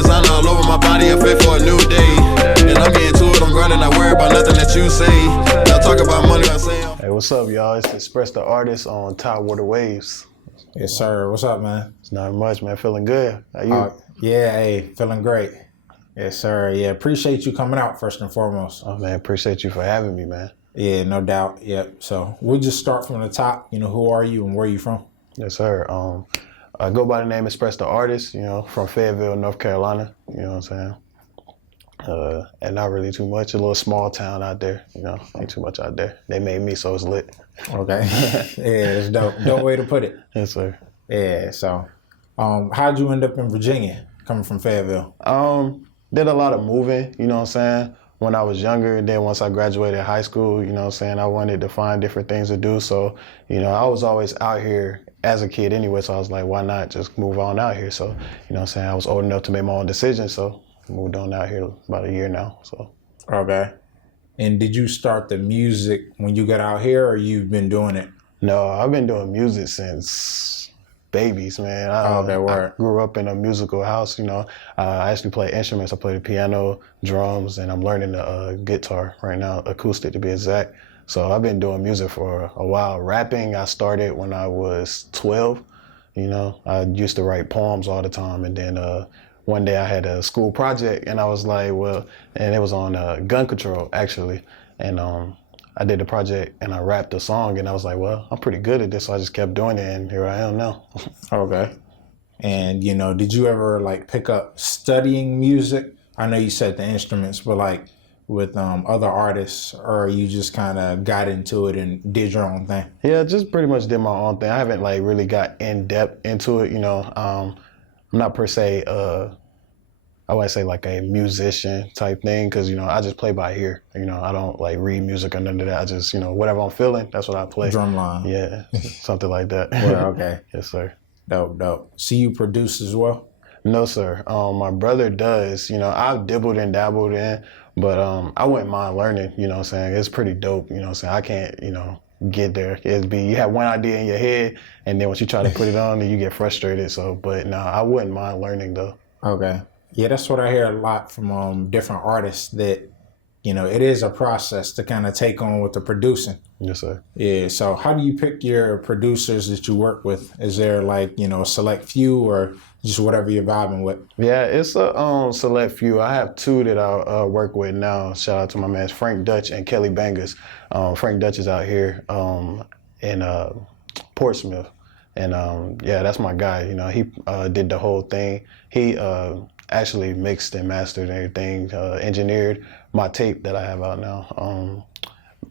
designer all over my body, I'm fit for a new day. And I'm getting to it, I'm grinding, not worry about nothing that you say. Y'all talk about money, I say. Hey, what's up, y'all? It's Xpress The Artist on Tidewater Waves. Yes, sir. What's up, man? It's not much, man. Feeling good. How you? Yeah, hey, feeling great. Yes, sir. Yeah, appreciate you coming out first and foremost. Oh, man, appreciate you for having me, man. Yeah, no doubt. Yep. So we'll just start from the top. You know, who are you and where are you from? Yes, sir. I go by the name Xpress The Artist, you know, from Fayetteville, North Carolina. You know what I'm saying? And not really too much. A little small town out there, you know, ain't too much out there. They made me, so it's lit. Okay. Yeah, that's dope. Dope way to put it. Yes, sir. Yeah, so how'd you end up in Virginia, coming from Fayetteville? Did a lot of moving, you know what I'm saying, when I was younger. And then once I graduated high school, you know what I'm saying, I wanted to find different things to do. So, you know, I was always out here as a kid anyway. So I was like, why not just move on out here? So, you know what I'm saying, I was old enough to make my own decisions. So I moved on out here about a year now. So. Okay. And did you start the music when you got out here, or you've been doing it? No, I've been doing music since babies, man. I grew up in a musical house, you know. I actually play instruments. I play the piano, drums, and I'm learning the guitar right now, acoustic to be exact. So I've been doing music for a while. Rapping, I started when I was 12. You know, I used to write poems all the time, and then one day I had a school project, and I was like, well, and it was on gun control, actually. And I did the project, and I rapped the song, and I was like, well, I'm pretty good at this, so I just kept doing it, and here I am now. Okay. And, you know, did you ever, like, pick up studying music? I know you said the instruments, but, like, with other artists, or you just kind of got into it and did your own thing? Yeah, just pretty much did my own thing. I haven't, like, really got in-depth into it, you know. I'm not per se, I wouldn't say like a musician type thing, because, you know, I just play by ear. You know, I don't like read music or none of that. I just, you know, whatever I'm feeling, that's what I play. Drumline. Yeah, something like that. Well, okay. Yes, sir. Dope, dope. So you produce as well? No, sir. My brother does. You know, I've dibbled and dabbled in, but I wouldn't mind learning, you know what I'm saying? It's pretty dope, you know what I'm saying? I can't, you know, get there. You have one idea in your head, and then once you try to put it on, then you get frustrated. So, but no, I wouldn't mind learning though. Okay. Yeah, that's what I hear a lot from different artists, that, you know, it is a process to kind of take on with the producing. Yes, sir. Yeah. So how do you pick your producers that you work with? Is there like, you know, a select few, or just whatever you're vibing with? Yeah, it's a select few. I have two that I work with now. Shout out to my man Frank Dutch and Kelly Bangers. Frank Dutch is out here in Portsmouth. And yeah, that's my guy. You know, he did the whole thing. He actually mixed and mastered and everything, engineered my tape that I have out now.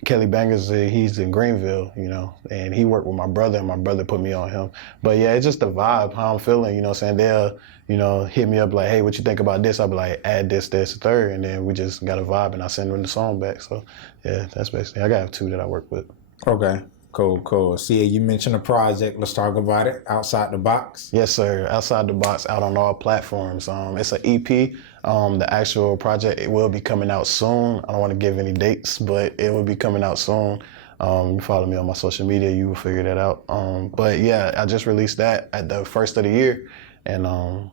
Kelly Bangers, he's in Greenville, you know, and he worked with my brother, and my brother put me on him. But yeah, it's just the vibe, how I'm feeling, you know what I'm saying? They'll, you know, hit me up like, hey, what you think about this? I'll be like, add this, third, and then we just got a vibe, and I send them the song back. So yeah, that's basically, I got two that I work with. Okay. Cool, cool. See, you mentioned a project. Let's talk about it. Outside the Box. Yes, sir. Outside the Box, out on all platforms. It's an EP. The actual project, it will be coming out soon. I don't want to give any dates, but it will be coming out soon. You follow me on my social media, you will figure that out. But yeah, I just released that at the first of the year, and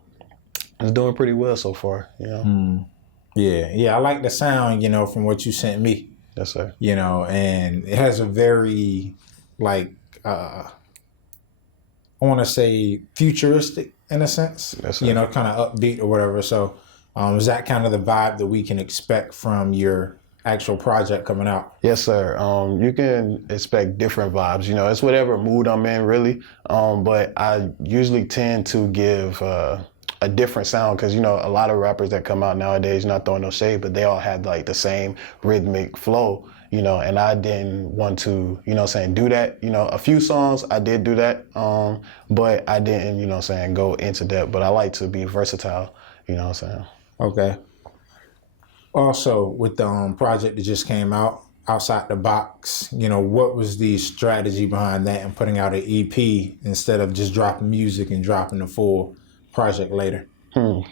it's doing pretty well so far. You know. Yeah. I like the sound, you know, from what you sent me. Yes, sir. You know, and it has a very, like, I want to say futuristic in a sense. Yes, sir. You know, kind of upbeat or whatever. So is that kind of the vibe that we can expect from your actual project coming out? Yes, sir. You can expect different vibes. You know, it's whatever mood I'm in, really. But I usually tend to give a different sound, because, you know, a lot of rappers that come out nowadays, not throwing no shade, but they all have like the same rhythmic flow, you know, and I didn't want to, you know what I'm saying, do that. You know, a few songs I did do that, but I didn't, you know what I'm saying, go into that. But I like to be versatile, you know what I'm saying. Okay. Also, with the project that just came out, Outside the Box, you know, what was the strategy behind that and putting out an EP instead of just dropping music and dropping the full project later?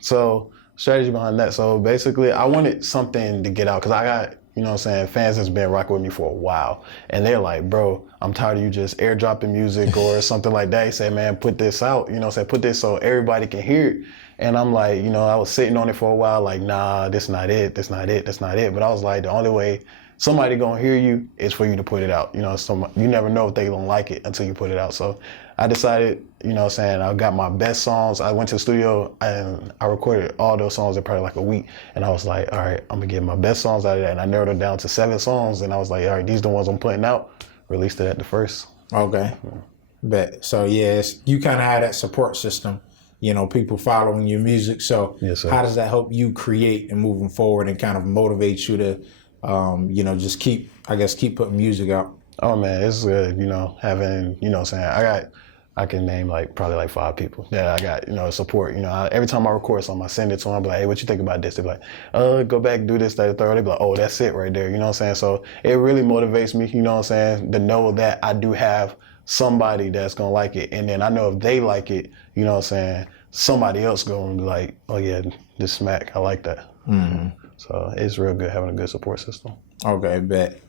So strategy behind that. So basically I wanted something to get out, because I got you know what I'm saying, fans that's been rocking with me for a while. And they're like, bro, I'm tired of you just airdropping music or something like that. He said, man, put this out, you know what I'm saying, put this so everybody can hear it. And I'm like, you know, I was sitting on it for a while, like, nah, this not it. But I was like, the only way somebody gonna hear you is for you to put it out. You know, you never know if they gonna like it until you put it out. So I decided, you know what I'm saying, I got my best songs. I went to the studio and I recorded all those songs in probably like a week. And I was like, all right, I'm gonna get my best songs out of that. And I narrowed it down to 7 songs. And I was like, all right, these are the ones I'm putting out. Released it at the first. Okay. Bet. So yes, you kind of have that support system, you know, people following your music. So yes, sir. How does that help you create and moving forward and kind of motivate you to, you know, just keep putting music out? Oh man, it's good, you know, having, you know what I'm saying, I can name probably like 5 people that I got, you know, support. You know, every time I record something, I send it to them. I'm like, hey, what you think about this? They're like, go back, do this, that, the third. They're like, oh, that's it right there. You know what I'm saying? So it really motivates me, you know what I'm saying, to know that I do have somebody that's going to like it. And then I know if they like it, you know what I'm saying, somebody else going to be like, oh yeah, this smack, I like that. Mm-hmm. So it's real good having a good support system. Okay, bet.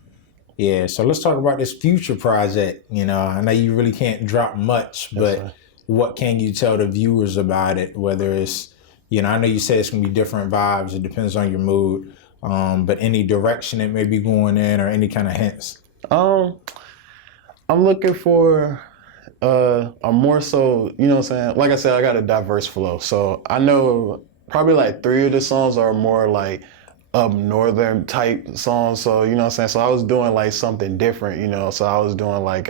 Yeah, so let's talk about this future project. You know, I know you really can't drop much, but Yes, what can you tell the viewers about it? Whether it's, you know, I know you said it's going to be different vibes. It depends on your mood. But any direction it may be going in or any kind of hints? I'm looking for a more so, you know what I'm saying? Like I said, I got a diverse flow. So I know probably like 3 of the songs are more like up northern type songs. So, you know what I'm saying? So I was doing like something different, you know? So I was doing like,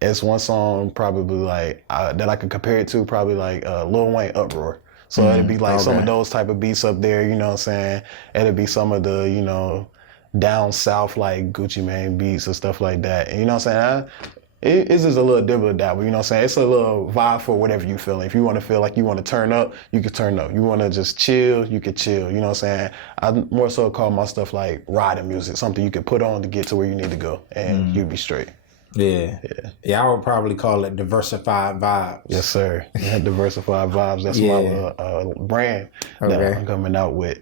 it's one song probably like, that I could compare it to probably like Lil Wayne Uproar. So it'd be like some of those type of beats up there, you know what I'm saying? It'd be some of the, you know, down south like Gucci Mane beats and stuff like that. And you know what I'm saying? It's just a little dibble dabble, you know what I'm saying? It's a little vibe for whatever you feel. If you want to feel like you want to turn up, you can turn up. You want to just chill, you can chill, you know what I'm saying? I more so call my stuff like riding music, something you can put on to get to where you need to go and you'll be straight. Yeah, I would probably call it Diversified Vibes. Yes, sir. Yeah, Diversified Vibes. That's my brand that I'm coming out with.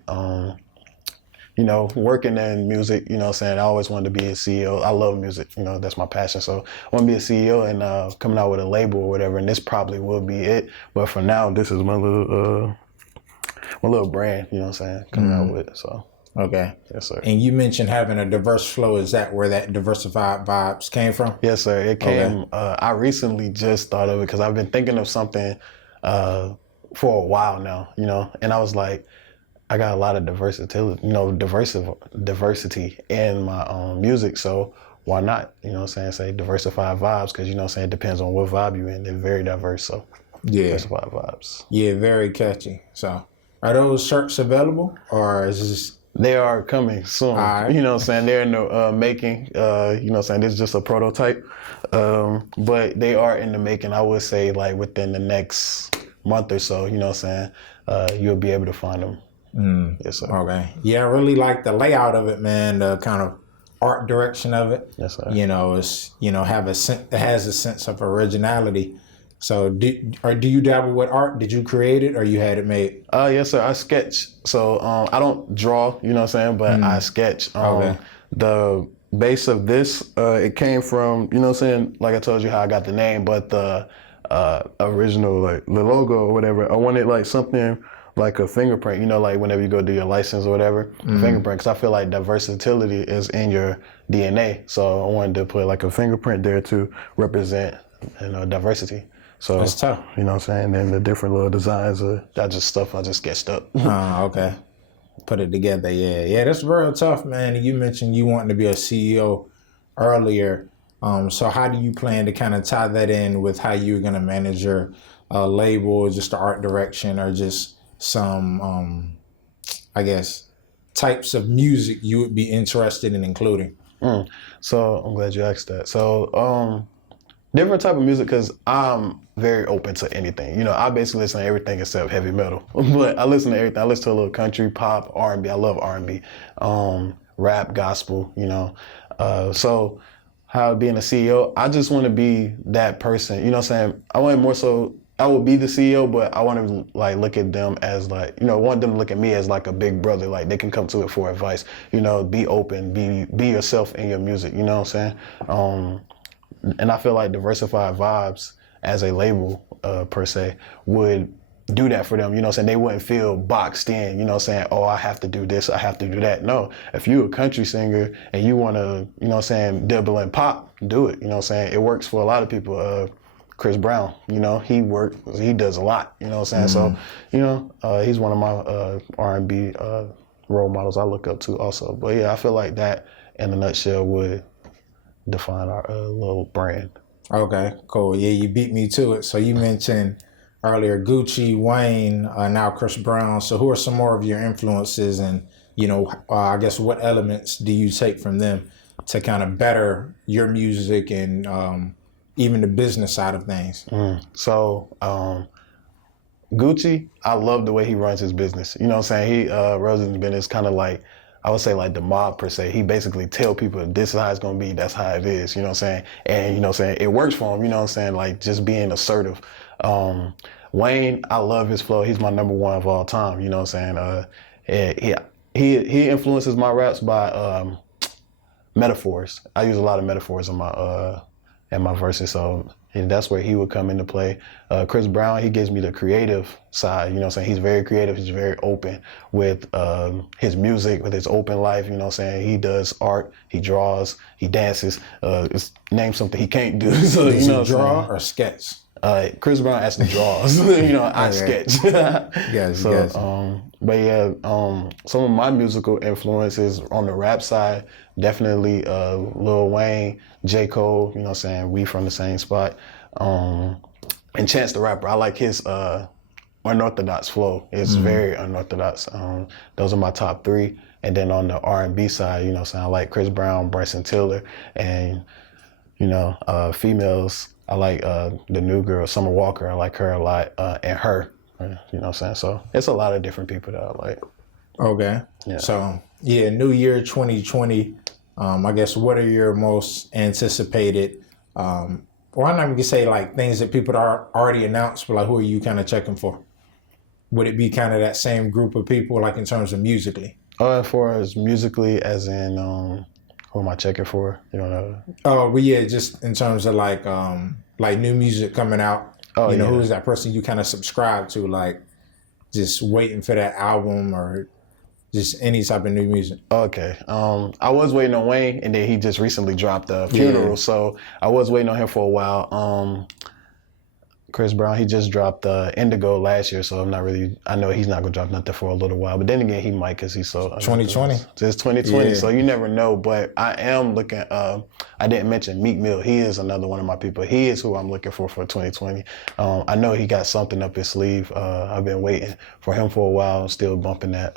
You know, working in music, you know what I'm saying, I always wanted to be a CEO. I love music, you know, that's my passion. So I want to be a CEO and coming out with a label or whatever, and this probably will be it. But for now, this is my little brand, you know what I'm saying, coming out with it, so. Okay. Yes, sir. And you mentioned having a diverse flow. Is that where that Diversified Vibes came from? Yes, sir. It came, I recently just thought of it because I've been thinking of something for a while now, you know, and I was like, I got a lot of diversity in my music, so why not? You know what I'm saying? Say Diversified Vibes, because you know what I'm saying, it depends on what vibe you're in. They're very diverse, so Diversified Vibes. Yeah, very catchy. So are those shirts available or is this? They are coming soon. Right. You know what I'm saying? They're in the making. You know what I'm saying? This is just a prototype. But they are in the making, I would say, like within the next month or so, you know what I'm saying? You'll be able to find them. Yes, sir. Okay. Yeah, I really like the layout of it, man. The kind of art direction of it. Yes, sir. You know, it's, you know, it has a sense of originality. So do you dabble with art? Did you create it or you had it made? Yes, sir. I sketch. So I don't draw, you know what I'm saying, but I sketch. The base of this, it came from, you know what I'm saying, like I told you how I got the name, but the original, like the logo or whatever, I wanted like something like a fingerprint, you know, like whenever you go do your license or whatever, fingerprint, because I feel like versatility is in your DNA. So I wanted to put like a fingerprint there to represent, you know, diversity. So that's tough. You know what I'm saying? And the different little designs that just stuff I just sketched up. Okay. Put it together, yeah. Yeah, that's real tough, man. You mentioned you wanting to be a CEO earlier. So how do you plan to kind of tie that in with how you're going to manage your label, just the art direction, or just some, I guess, types of music you would be interested in including? So I'm glad you asked that. So different type of music, because I'm very open to anything. You know, I basically listen to everything except heavy metal. But I listen to everything. I listen to a little country, pop, R&B. I love R&B, rap, gospel, you know. So how being a CEO, I just want to be that person, you know what I'm saying? I want to more so I would be the CEO, but I want to like look at them as like, want them to look at me as like a big brother. Like they can come to it for advice. Be open, be yourself in your music. You know what I'm saying? And I feel like Diversified Vibes as a label per se would do that for them. You know what I'm saying? They wouldn't feel boxed in. You know what I'm saying? Oh, I have to do this. I have to do that. No, if you're a country singer and you want to, you know what I'm saying, double in pop, do it. You know what I'm saying? It works for a lot of people. Chris Brown, he does a lot, you know what I'm saying? So, he's one of my R&B role models I look up to also. But yeah, I feel like that in a nutshell would define our little brand. Okay, cool. Yeah, you beat me to it. So you mentioned earlier Gucci, Wayne, now Chris Brown. So who are some more of your influences, and I guess what elements do you take from them to kind of better your music and even the business side of things? So Gucci, I love the way he runs his business. You know what I'm saying? He runs his business kind of like, I would say like the mob per se. He basically tell people this is how it's gonna be, that's how it is, you know what I'm saying? And you know what I'm saying, it works for him, you know what I'm saying? Like just being assertive. Wayne, I love his flow. He's my number one of all time, you know what I'm saying? He influences my raps by metaphors. I use a lot of metaphors in my verses, so that's where he would come into play. Chris Brown, he gives me the creative side, you know what I'm saying? He's very creative, he's very open with his music, with his open life, you know what I'm saying? He does art, he draws, he dances, name something he can't do. So, Does he draw or sketch? Chris Brown actually draws, I sketch. Yes. But yeah, some of my musical influences on the rap side, definitely Lil Wayne, J. Cole, you know what I'm saying? We from the same spot. And Chance the Rapper, I like his unorthodox flow. It's very unorthodox. Those are my top three. And then on the R&B side, you know what I'm saying? I like Chris Brown, Bryson Tiller, and, females, I like the new girl, Summer Walker. I like her a lot, and her, you know what I'm saying? So it's a lot of different people that I like. Okay. Yeah. So, yeah, New Year 2020, I guess what are your most anticipated, or I'm not even say like things that people are already announced, but like who are you kind of checking for? Would it be kind of that same group of people, like in terms of musically? As far as musically, as in, who am I checking for? You don't know? Oh, but yeah, just in terms of like new music coming out. Oh, Who is that person you kind of subscribe to? Like, just waiting for that album or just any type of new music. Okay. I was waiting on Wayne, and then he just recently dropped Funeral, so I was waiting on him for a while. Chris Brown, he just dropped Indigo last year, so I know he's not going to drop nothing for a little while, but then again, he might because he's so... 2020? It's 2020, so you never know, but I am looking... I didn't mention Meek Mill. He is another one of my people. He is who I'm looking for 2020. I know he got something up his sleeve. I've been waiting for him for a while. I'm still bumping that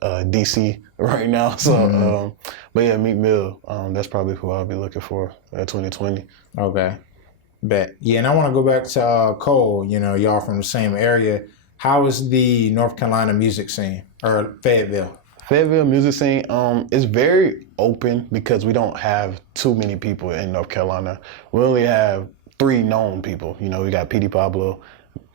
DC right now. So, but yeah, Meek Mill, that's probably who I'll be looking for 2020. Okay. Bet. Yeah, and I want to go back to Cole. Y'all from the same area. How is the North Carolina music scene, or Fayetteville? Fayetteville music scene, it's very open because we don't have too many people in North Carolina. We only have 3 known people. We got P.D. Pablo,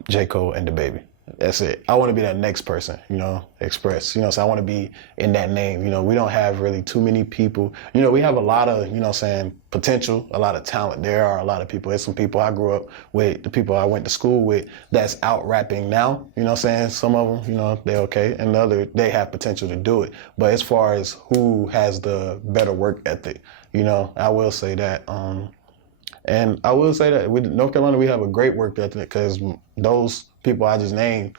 J. Cole, and DaBaby. That's it. I want to be that next person, Xpress. So I want to be in that name. We don't have really too many people. We have a lot of, potential, a lot of talent. There are a lot of people. There's some people I grew up with, the people I went to school with that's out rapping now. Some of them, they're okay. And the other, they have potential to do it. But as far as who has the better work ethic, I will say that. And I will say that with North Carolina, we have a great work ethic because those people I just named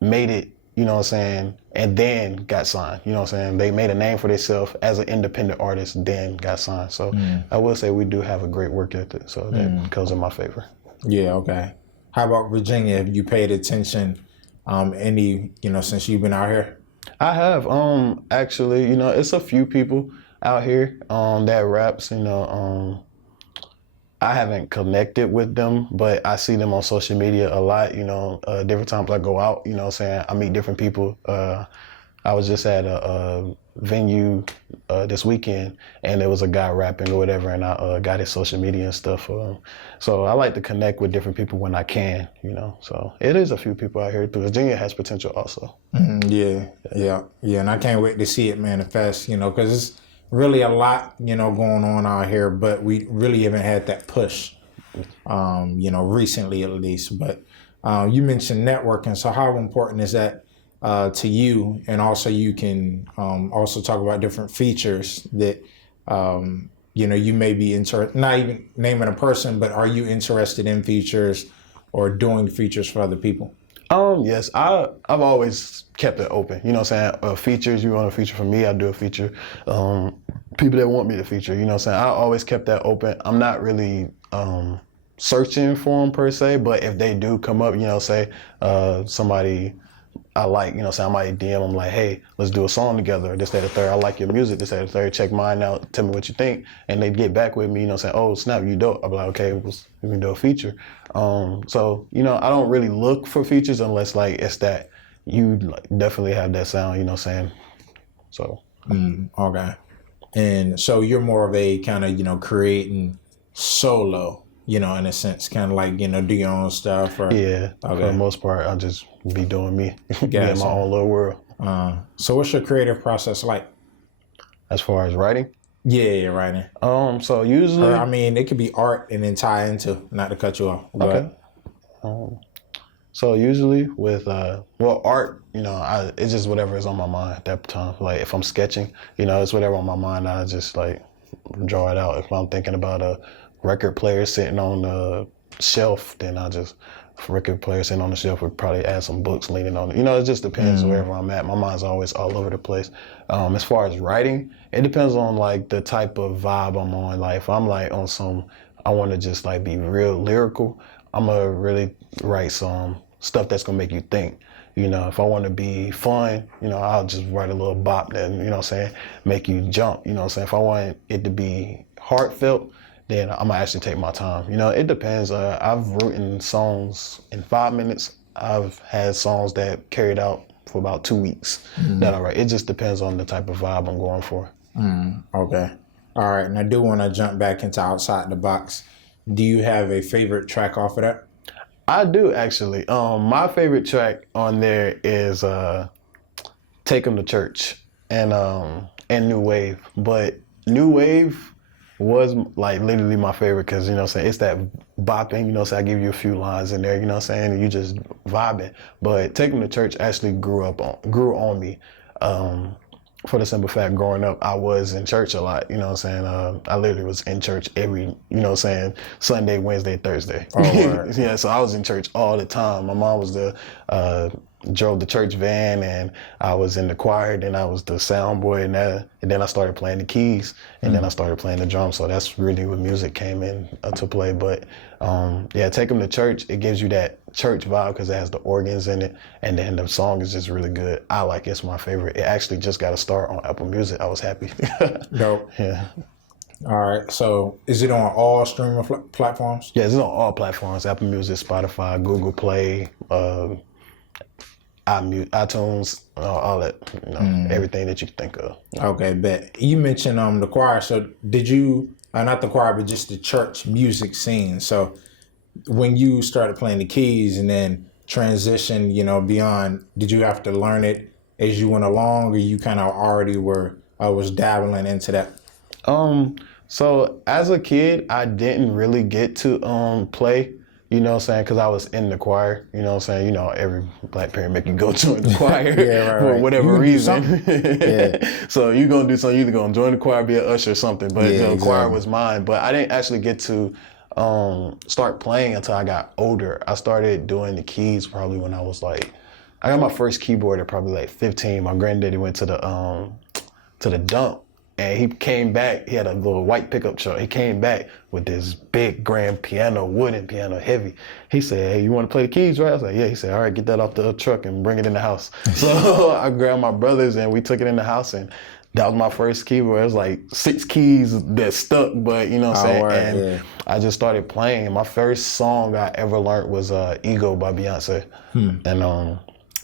made it, and then got signed. They made a name for themselves as an independent artist, then got signed. So I will say we do have a great work ethic, so that goes in my favor. Yeah, okay. How about Virginia? Have you paid attention any, since you've been out here? I have. Actually, it's a few people out here that raps, I haven't connected with them, but I see them on social media a lot, different times I go out, I meet different people. I was just at a venue this weekend, and there was a guy rapping or whatever, and I got his social media and stuff. So I like to connect with different people when I can, you know. So it is a few people out here. Virginia has potential also. Yeah. And I can't wait to see it manifest, you know, because it's really a lot, you know, going on out here, but we really haven't had that push, you know, recently at least. But you mentioned networking. So how important is that to you? And also you can also talk about different features that, you know, you may be interested, not even naming a person, but are you interested in features or doing features for other people? Yes, I've always kept it open. You know what I'm saying? Features, you want a feature for me, I do a feature. People that want me to feature, you know what I'm saying? I always kept that open. I'm not really searching for them per se, but if they do come up, you know, say somebody I like, you know, say I might DM them like, hey, let's do a song together, this, that, the third. I like your music, this, that, the third. Check mine out. Tell me what you think. And they get back with me, you know, saying, oh, snap, you dope. I'll be like, okay, we can do a feature. So, you know, I don't really look for features unless, like, it's that you definitely have that sound, you know what I'm saying? So. Okay. And so you're more of a kind of, you know, creating solo, you know, in a sense, kind of like, you know, do your own stuff? Or, yeah, okay. For the most part, I'll just be doing me, Gotcha. be in my own little world. So what's your creative process like? As far as writing? Yeah, writing. So usually... I mean, it could be art and then tie into, not to cut you off. Okay. So usually with, art, you know, it's just whatever is on my mind at that time. Like if I'm sketching, you know, it's whatever on my mind, I just like draw it out. If I'm thinking about a record player sitting on the shelf, then I just, record player sitting on the shelf would probably add some books leaning on it. You know, it just depends wherever I'm at. My mind's always all over the place. As far as writing, it depends on like the type of vibe I'm on. Like if I'm like on some, I want to just like be real lyrical, I'm gonna really write some stuff that's gonna make you think. You know, if I want to be fun, you know, I'll just write a little bop that, you know what I'm saying, make you jump, you know what I'm saying. If I want it to be heartfelt, then I'm gonna actually take my time. You know, it depends. I've written songs in 5 minutes. I've had songs that carried out for about 2 weeks that I write. It just depends on the type of vibe I'm going for. Okay. All right. And I do want to jump back into Outside the Box. Do you have a favorite track off of that? I do, actually. My favorite track on there is Take 'Em to Church and New Wave. But New Wave was like literally my favorite because, you know what I'm saying, it's that bopping, you know what I'm saying, I give you a few lines in there, you know what I'm saying, and you just vibing. But Take 'Em to Church actually grew on me. For the simple fact, growing up, I was in church a lot, you know what I'm saying? I literally was in church every, you know what I'm saying, Sunday, Wednesday, Thursday. Oh, right. Yeah, so I was in church all the time. My mom was drove the church van, and I was in the choir, then I was the sound boy, and then I started playing the keys, and then I started playing the drums. So that's really where music came in to play. But yeah, Take 'Em to Church, it gives you that church vibe because it has the organs in it, and then the song is just really good. I like it. It's my favorite. It actually just got a start on Apple Music. I was happy. Dope. Yeah. All right. So is it on all streaming platforms? Yeah, it's on all platforms: Apple Music, Spotify, Google Play, iTunes, all that, you know, everything that you can think of. Okay, bet. You mentioned the choir. So did you, not the choir, but just the church music scene. So when you started playing the keys and then transition, you know, beyond, did you have to learn it as you went along, or you kind of already was dabbling into that? So as a kid, I didn't really get to play, you know what I'm saying, because I was in the choir, you know what I'm saying. You know, every black parent make you go join the choir Yeah, right, for whatever reason. Yeah. So you're going to do something, you're either going to join the choir, be an usher or something. But Yeah, the choir exactly. was mine. But I didn't actually get to start playing until I got older. I started doing the keys probably when I was like, I got my first keyboard at probably like 15. My granddaddy went to the dump, and he came back. He had a little white pickup truck. He came back with this big grand piano, wooden piano, heavy. He said, hey, you want to play the keys, right? I was like, yeah. He said, all right, get that off the truck and bring it in the house. So I grabbed my brothers and we took it in the house, and that was my first keyboard. It was like 6 keys that stuck, but you know what I'm saying? Right, and yeah. I just started playing. My first song I ever learned was Ego by Beyonce. And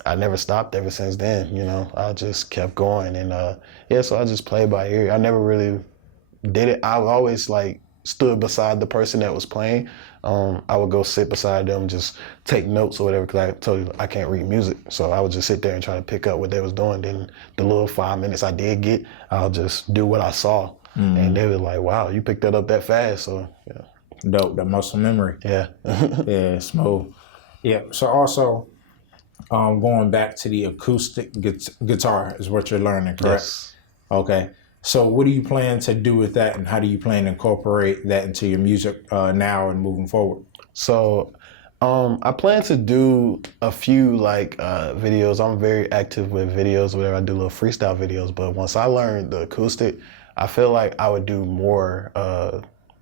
I never stopped ever since then. You know, I just kept going, and yeah, so I just played by ear. I never really did it. I always like stood beside the person that was playing. I would go sit beside them, just take notes or whatever, because I told you I can't read music. So I would just sit there and try to pick up what they was doing. Then the little 5 minutes I did get, I'll just do what I saw. And they were like, wow, you picked that up that fast. So yeah. Dope, the muscle memory. Yeah. Yeah, smooth. Yeah, so also going back to the acoustic guitar is what you're learning, correct? Yes. Okay. So what do you plan to do with that, and how do you plan to incorporate that into your music now and moving forward? So I plan to do a few like videos. I'm very active with videos, whatever. I do little freestyle videos, but once I learned the acoustic, I feel like I would do more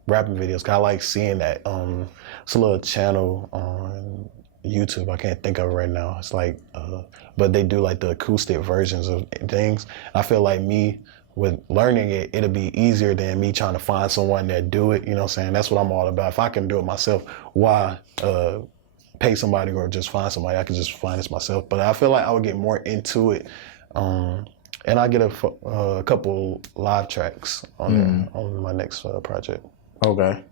rapping videos. 'Cause I like seeing that. It's a little channel on YouTube. I can't think of it right now. It's like, but they do like the acoustic versions of things. I feel like me with learning it, it'll be easier than me trying to find someone that do it. You know what I'm saying? That's what I'm all about. If I can do it myself, why pay somebody or just find somebody? I can just find this myself. But I feel like I would get more into it. And I get a couple live tracks on my next project. Okay.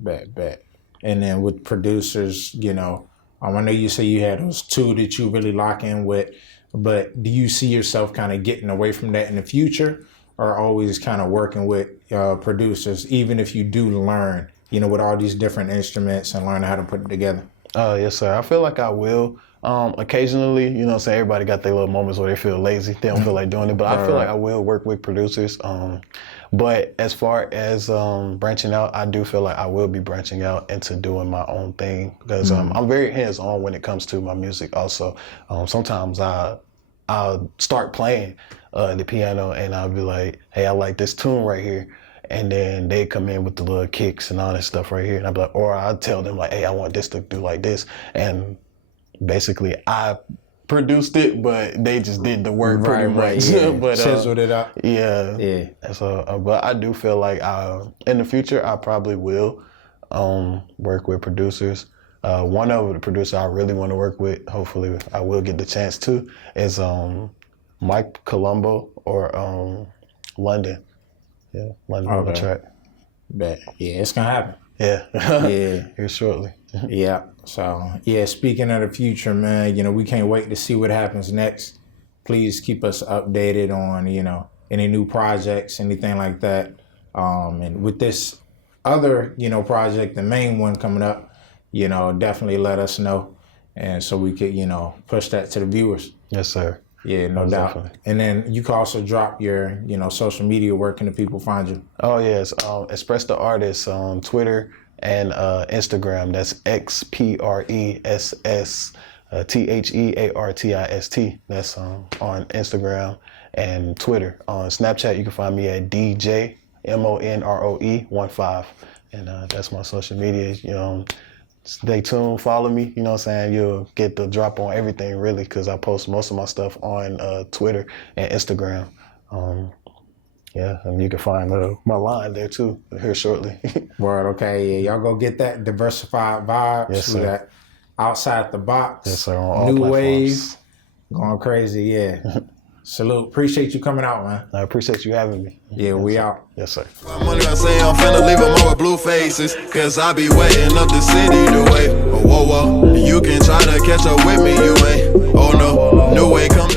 Bet. And then with producers, you know, I know you say you had those two that you really lock in with, but do you see yourself kind of getting away from that in the future, or always kind of working with producers, even if you do learn, you know, with all these different instruments and learn how to put it together? Yes, sir. I feel like I will. Occasionally, you know what I'm saying, everybody got their little moments where they feel lazy. They don't feel like doing it, but I feel like I will work with producers. But as far as branching out, I do feel like I will be branching out into doing my own thing, because I'm very hands-on when it comes to my music also. Sometimes I'll start playing the piano and I'll be like, hey, I like this tune right here. And then they come in with the little kicks and all that stuff right here. And I'll be like, or I'll tell them like, hey, I want this to do like this. And basically I produced it, but they just did the work pretty much. Yeah. But chiseled it up. Yeah. So, but I do feel like in the future I probably will work with producers. One of the producers I really want to work with, hopefully I will get the chance to, is Mike Colombo or London. Yeah, London on the track. Bet. Yeah, it's gonna happen. Yeah. Yeah. Here shortly. Yeah. So yeah, speaking of the future, man, you know, we can't wait to see what happens next. Please keep us updated on, you know, any new projects, anything like that. And with this other, you know, project, the main one coming up, you know, definitely let us know. And so we could, you know, push that to the viewers. Yes, sir. Yeah, no doubt. Definitely. And then you can also drop your, you know, social media. Where can the people find you? Oh, yes. Xpress The Artist on Twitter and Instagram. That's XPRESSTHEARTIST. That's on Instagram and Twitter. On Snapchat, you can find me at DJMONROE15. And that's my social media. You know, stay tuned, follow me, you know what I'm saying? You'll get the drop on everything, really, because I post most of my stuff on Twitter and Instagram. Yeah, and you can find my line there, too, here shortly. Word, okay. Yeah, y'all go get that Diversified Vibez. Yes, sir. We got Outside the Box. Yes, sir, on all New platforms. Wave. Going crazy, yeah. Salute. Appreciate you coming out, man. I appreciate you having me. Yeah, we out. Yes, sir. My money, I say I'm finna leave them all with blue faces, cause I be wetting up the city the way. Oh, whoa, you can try to catch up with me, you ain't. Oh no, new way come.